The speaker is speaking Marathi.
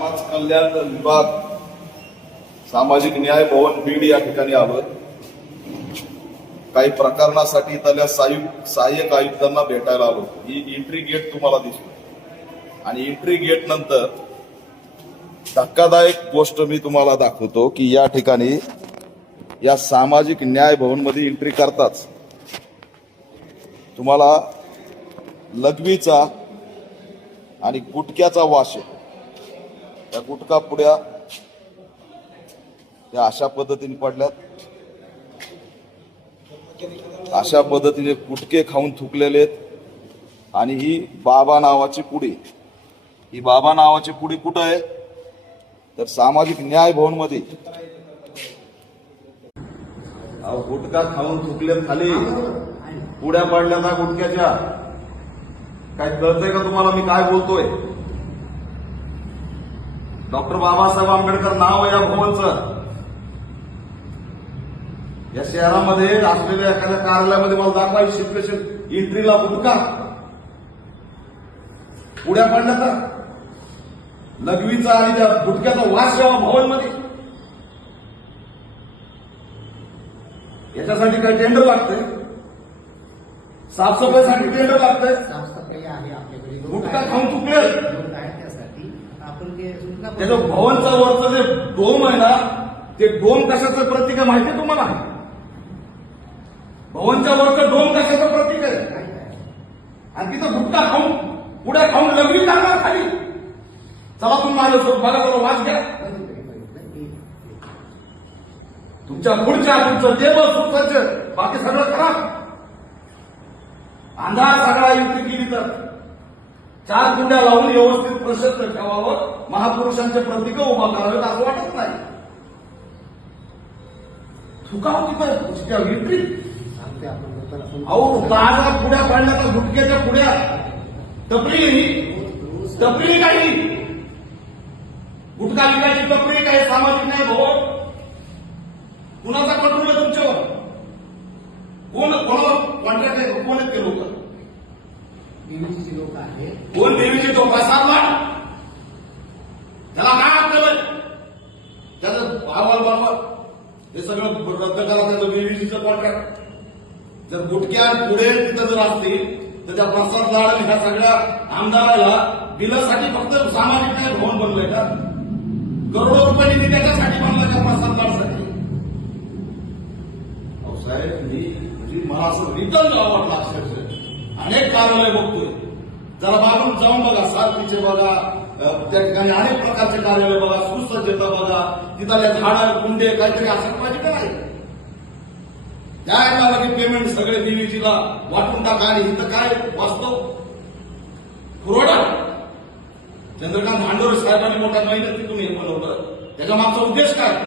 समाज कल्याण विभाग सामाजिक न्याय भवन बीड या ठिकाणी आलो. काही प्रकरणासाठी त्याला सहाय्यक आयुक्तांना भेटायला आलो. ही एंट्री गेट तुम्हाला दिसतो आणि एंट्री गेट नंतर धक्कादायक गोष्ट मी तुम्हाला दाखवतो की या ठिकाणी या सामाजिक न्याय भवन मध्ये एंट्री करताच तुम्हाला लघवीचा आणि गुटख्याचा वास आहे. त्या गुटखा पुड्या त्या अशा पद्धतीने पडल्यात. अशा पद्धतीने गुटके खाऊन थुकलेले आहेत आणि ही बाबा नावाची पुडी. ही बाबा नावाची पुडी कुठं आहे तर सामाजिक न्याय भवन मध्ये. गुटखा खाऊन थुकलेत, खाली पुड्या पडल्या ना गुटख्याच्या. काय कळतंय का तुम्हाला मी काय बोलतोय? डॉक्टर बाबासाहेब आंबेडकर नाव आहे या भवनचं. या शहरामध्ये असलेल्या एखाद्या कार्यालयामध्ये मला दाखवायची सिच्युएशन, एंट्रीला गुटखा पुड्या पडल्या तर लघवीचा आणि त्या गुटख्याचा वास जेव्हा भवनमध्ये. याच्यासाठी काय टेंडर लागतंय? साफसफाईसाठी टेंडर लागतंय? साफसफाई आहे आपल्याकडे. गुटखा खाऊन चुकले त्यासाठी आपण त्याचं भवनचं वरचं जे डोम आहे ना, ते डोम कशाचं प्रतीक आहे माहिती आहे तुम्हाला? भवनच्या वरचं डोम कशाचं प्रतीक आहे? आणि तिथं गुटखा खाऊन पुढे खाऊन लघवी लागणार खाली. चला तुम्ही माझ्यासोबत बघा, बरोबर वाच घ्या. तुमच्या पुढच्या तुमचं टेबल सुटचं बाकी सगळं खराब. अंधार सगळा युक्ती केली तर 4 कुंड्या लावून व्यवस्थित प्रशस्त ठेवावं, महापुरुषांचे प्रतीक उभा करावेत असं वाटत नाही. थुकाव तिथं एंट्री. अहो ताजा पुड्या पाडण्याचा गुटख्याच्या पुड्या. टपरी काही गुटखा विकायची टपरी काही सामाजिक नाही भाऊ. कुणाचा कंट्रोल आहे तुमच्यावर? कोण कॉन्ट्रॅक्ट आहे? कोण आहेत ते लोक? देवीचे लोक आहेत. कोण देवीचे लोक? साधला त्याला काय केलंय? त्याचं अहवाल बाबा हे सगळं रद्द करायचं. देवीचं कॉन्ट्रॅक्ट जर गुटख्या पुढे तिथं जर असतील तर त्या प्रसाद लाड ह्या सगळ्या आमदाराला बिलासाठी फक्त सामाजिक न्याय भवन बनलंय का? करोडो रुपये निधी त्याच्यासाठी बनला का प्रसाद लाडसाठी? साहेब मी मला असं रिटर्न आवडलं. अक्षरशः अनेक कार्यालय बघतोय. जरा बाजून जाऊन बघा, सारथीचे बघा, त्या ठिकाणी अनेक प्रकारचे कार्यालय बघा, सुसज्जता बघा, तिथल्या झाडं कुंडे काहीतरी असं पाहिजे का नाही? त्या एकाला पेमेंट सगळे देवीजीला वाटून टाका आणि इथं काय वास्तव पुरवठा. चंद्रकांत भांडोरे साहेबांनी मोठ्या मेहनतीतून हे बनवलं. त्याच्या मागचा उद्देश काय?